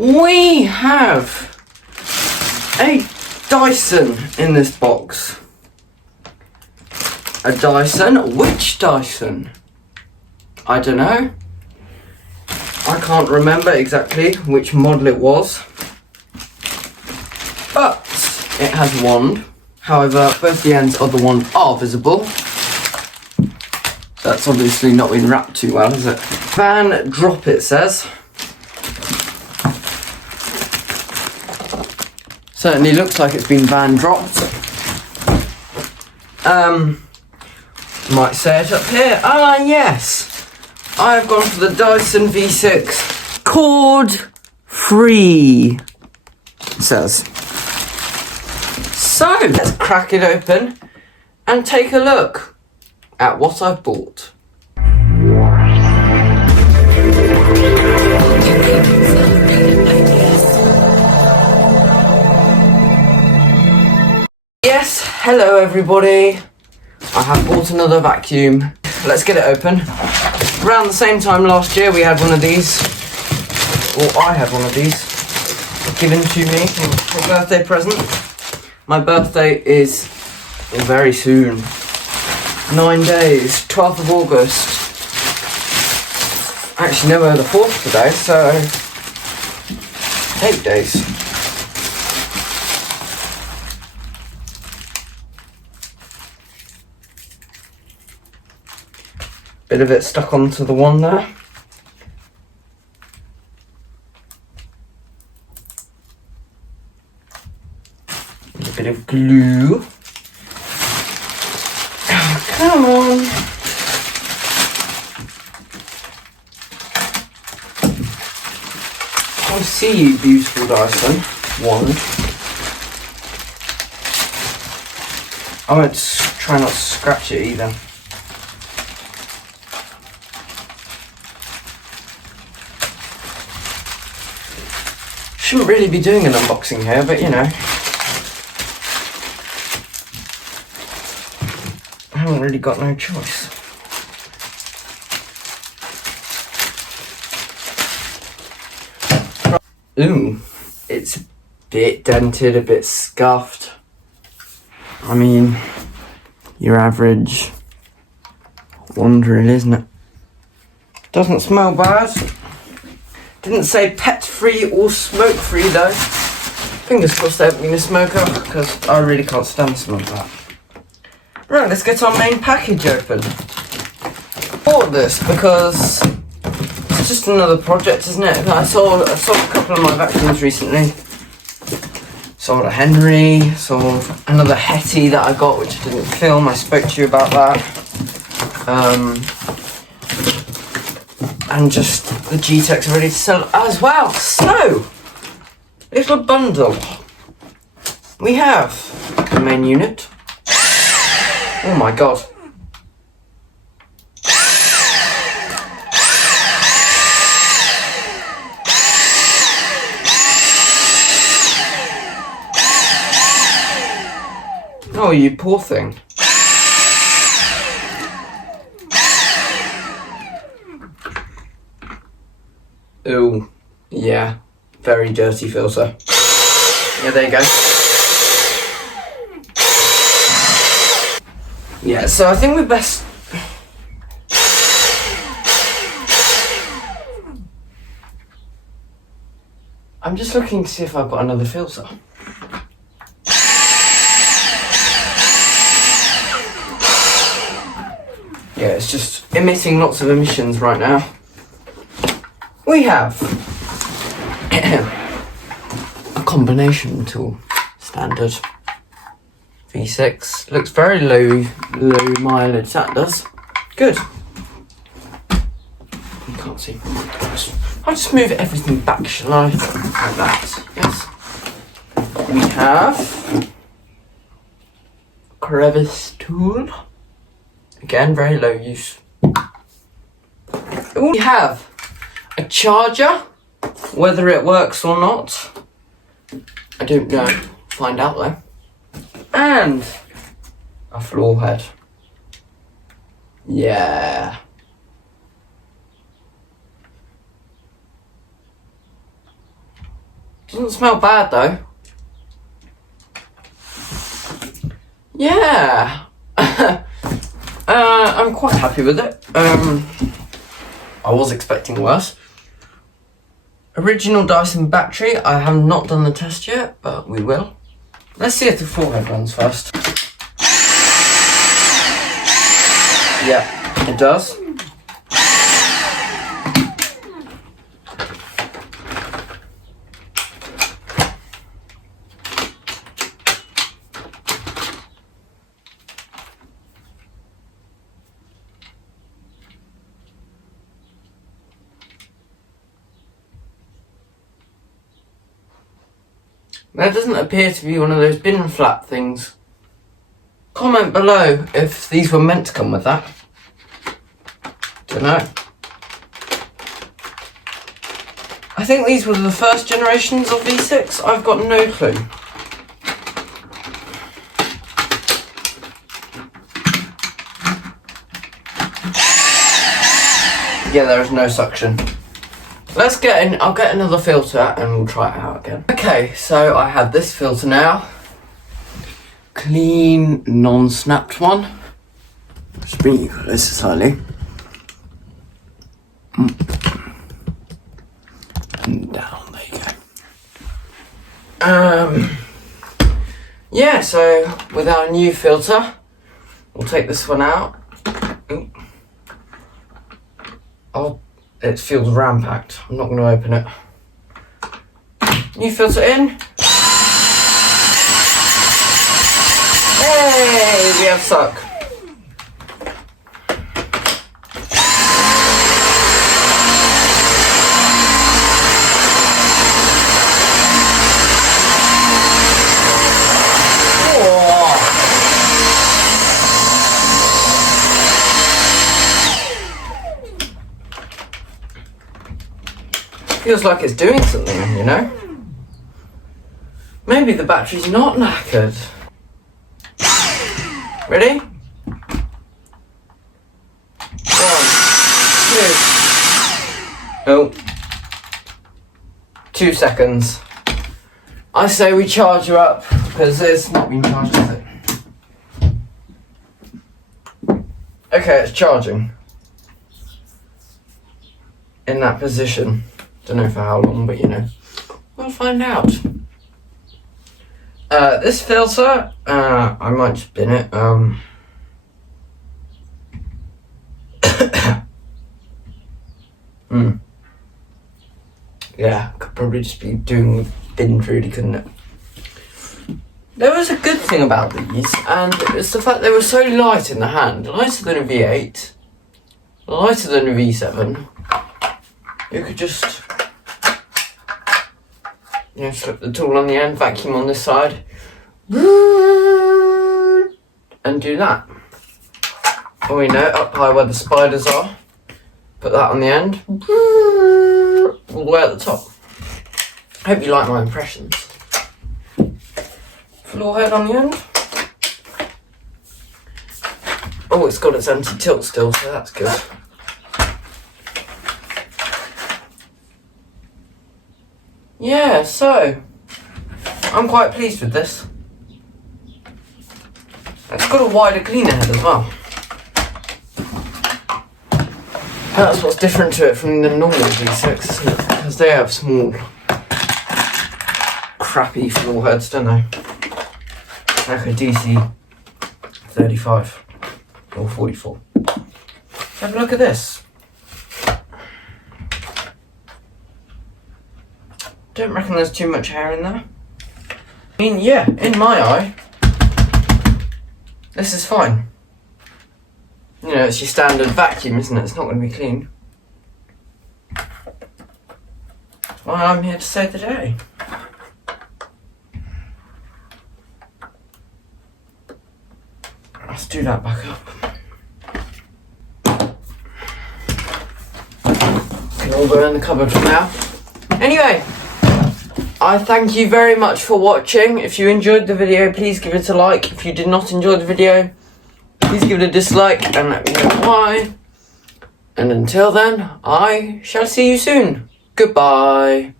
We have a Dyson in this box. A Dyson? Which Dyson? I don't know. I can't remember exactly which model it was. But it has a wand. However, both the ends of the wand are visible. That's obviously not been wrapped too well, is it? Van drop, it says. Certainly looks like it's been van dropped. Might say it up here. Ah, yes. I've gone for the Dyson V6 cord free, it says. So, let's crack it open and take a look at what I've bought. Yes, hello everybody. I have bought another vacuum. Let's get it open. Around the same time last year we had one of these, or I had one of these, given to me for a birthday present. My birthday is very soon. 9 days, 12th of August. Actually, no, the 4th today, so 8 days. Bit of it stuck onto the one there. A bit of glue. Oh, come on. I see you, beautiful Dyson wand. I won't try not to scratch it either. Shouldn't really be doing an unboxing here, but you know. I haven't really got no choice. Ooh, it's a bit dented, a bit scuffed. I mean, your average wand really, isn't it? Doesn't smell bad. Didn't say pet free or smoke free though. Fingers crossed they haven't been a smoker, because I really can't stand the smell of that. Right, let's get our main package open. Bought this because it's just another project, isn't it? I sold a couple of my vacuums recently. Sold a Henry, sold another Hetty that I got, which I didn't film. I spoke to you about that. And just the G-Tech's ready to sell as well. So, little bundle. We have the main unit. Oh my god. Oh, you poor thing. Ooh, yeah, very dirty filter. Yeah, there you go. Yeah, so I think we're best... I'm just looking to see if I've got another filter. Yeah, it's just emitting lots of emissions right now. We have a combination tool, standard V6. Looks very low mileage, that does. Good. You can't see. I'll just move everything back, shall I? Like that, yes. We have a crevice tool. Again, very low use. We have a charger, whether it works or not, I don't know. Find out though. And a floor head. Yeah. Doesn't smell bad though. Yeah. I'm quite happy with it. I was expecting worse. Original Dyson battery. I have not done the test yet, but we will. Let's see if the forehead runs first. Yeah, it does. There doesn't appear to be one of those bin flap things. Comment below if these were meant to come with that. Don't know. I think these were the first generations of V6. I've got no clue. Yeah, there is no suction. Let's get in. I'll get another filter and we'll try it out again. Okay, so I have this filter now. Clean, non-snapped one. Just bring you closer slightly. And down, there you go. Yeah, so with our new filter, we'll take this one out. Oh, it feels ram-packed. I'm not going to open it. New filter in. Hey, we have suck. Feels like it's doing something, you know? Maybe the battery's not knackered. Ready? 1, 2. Oh. 2 seconds. I say we charge her up because it's not been charged, is it? Okay, it's charging. In that position. Don't know for how long, but you know, we'll find out. This filter, I might just bin it. Yeah, could probably just be doing with bin really, couldn't it? There was a good thing about these, and it's the fact they were so light in the hand, lighter than a V8, lighter than a V7. You could just, you know, slip the tool on the end, vacuum on this side, and do that. Or, you know, up high where the spiders are, put that on the end, all the way at the top. Hope you like my impressions. Floor head on the end. Oh, it's got its anti-tilt still, so that's good. Yeah, so I'm quite pleased with this. It's got a wider cleaner head as well. That's what's different to it from the normal V6, isn't it? Because they have small, crappy floor heads, don't they? Like a DC 35 or 44. Have a look at this. Don't reckon there's too much hair in there. I mean, yeah, in my eye, this is fine. You know, it's your standard vacuum, isn't it? It's not going to be clean. That's why I'm here to save the day. Let's do that back up. Can all go in the cupboard for now. Anyway, I thank you very much for watching. If you enjoyed the video, please give it a like. If you did not enjoy the video, please give it a dislike and let me know why. And until then, I shall see you soon. Goodbye.